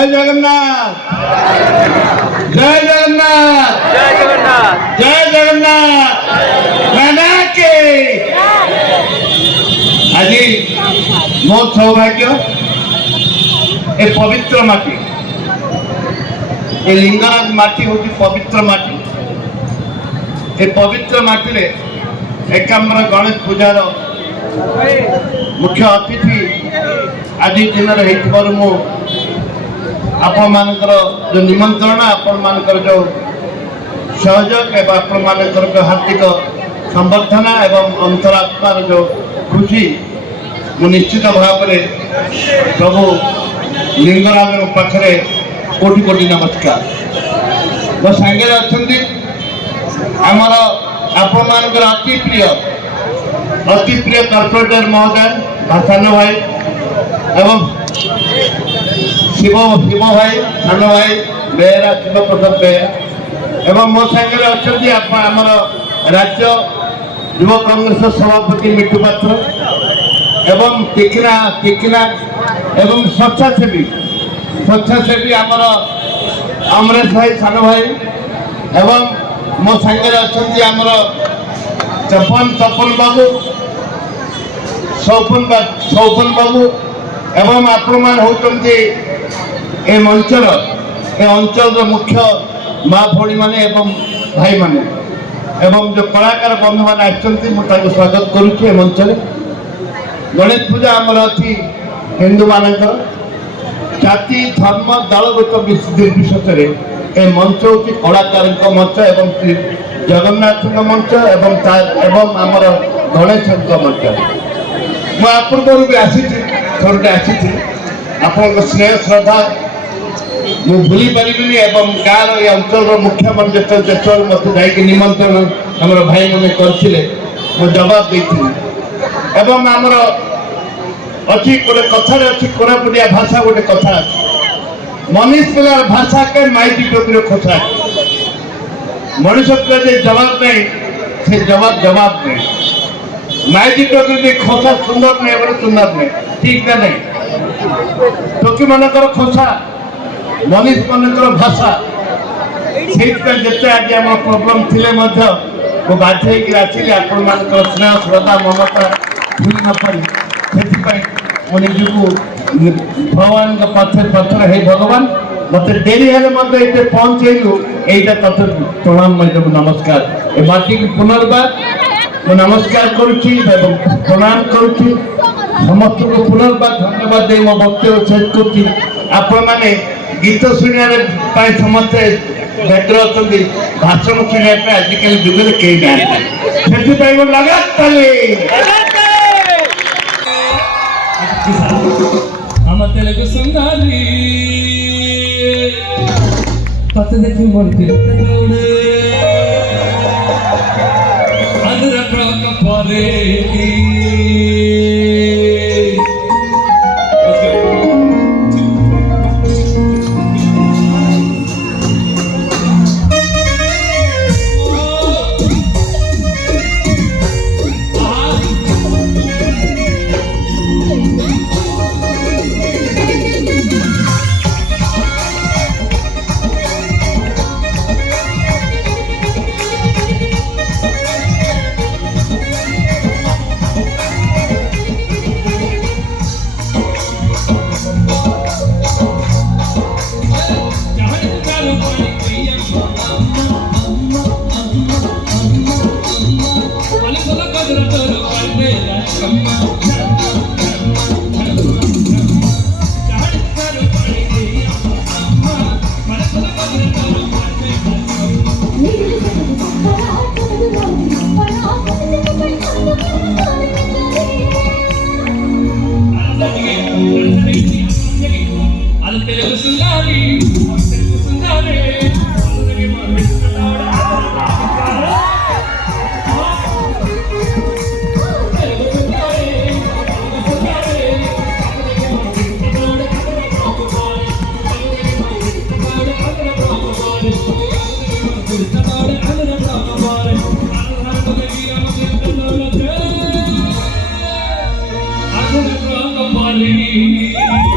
जय जगन्नाथ जय जगन्नाथ जय जगन्नाथ जय जगन्नाथ नाना के आज मो सौभाग्य ए पवित्र माटी ए लिंगराज माटी हूँ पवित्र माटी ए पवित्र माटी रे एकाम्र गणेश पूजार मुख्य अतिथि आज दिन मु आपण मानकर जो निमंत्रण आपण मानकर जो सहयोग एवं आपण मानकर जो हार्दिक संबर्धना एवं अंतरात्मार जो खुशी मु निश्चित भाव में प्रभु लिंगराज पाखे कोटि कोटि नमस्कार मो सांगे अच्छा आमर आपण मानकर अति प्रिय कॉर्पोरेटर महोदय भाषान भाई एवं शिव भाई सान भाई बेहरा शिव प्रसाद बेहरा एवं मो सागर अच्छा आमर राज्य युव कांग्रेस सभापति मिट्टू पात्र एवं टिकना एवं स्वच्छासेवी आमर अमरेश भाई सान भाई एवं मो सागर अच्छा आमर तपन बाबू सौपन बाबू एवं आपण मान होती ए मंचर ए अंचल मुख्य माँ भौणी मैंने एवं भाई मैंने एवं जो कलाकार बंधु मैंने आसकर स्वागत करुच्छे मंचर गणेश पूजा आमर अच्छी हिंदू मान जाति धर्म दलगत निर्विशेष ए मंच हूँ कलाकार मंच एवं जगन्नाथ मंच एवं आमर गणेश मंच मुझे भी आसी थोड़े आसी आप स्नेह श्रद्धा मु भूली पारि गाँव ये अंचल मुख्य मन जो देश मत जा निमंत्रण आम भाई मैंने करते जवाब देती एवं आमर अच्छी गोटे कथार अच्छी कोरापुटिया भाषा गोटे कथा अच्छी मनीष पिलार भाषा के माइटी टोपी खोसा मनीष पिला जवाब नहीं से जवाब नहीं माइटी टोपी खोसा सुंदर नहीं बोले सुंदर नहीं ठीक ना नहीं टोकी मानकर खोसा मनीष मानकर भाषा से जिते आज आम प्रोग्राम थे बाध्य आसिली आपण मान स्नेह श्रद्धा ममता भूल न पारी से निजको भगवान पथर हे भगवान मत डेरी हेले पहुंचेलु यहीटा तथे प्रणाम नमस्कार ए माटी की पुनर्बार नमस्कार करुच्ची प्रणाम करुच्ची समस्त को पुनर्बार धन्यवाद दे मो वक्तव्य शेष करुच्ची आपण माने गीत शुणा समस्ते व्यग्र अच्छा भाषण शुणा आजिकल जुग में कई ना लगातार हम तेलुगु सुंदरी तते देखि मोर दिल दौड़े अदर प्रक परे Hallelujah.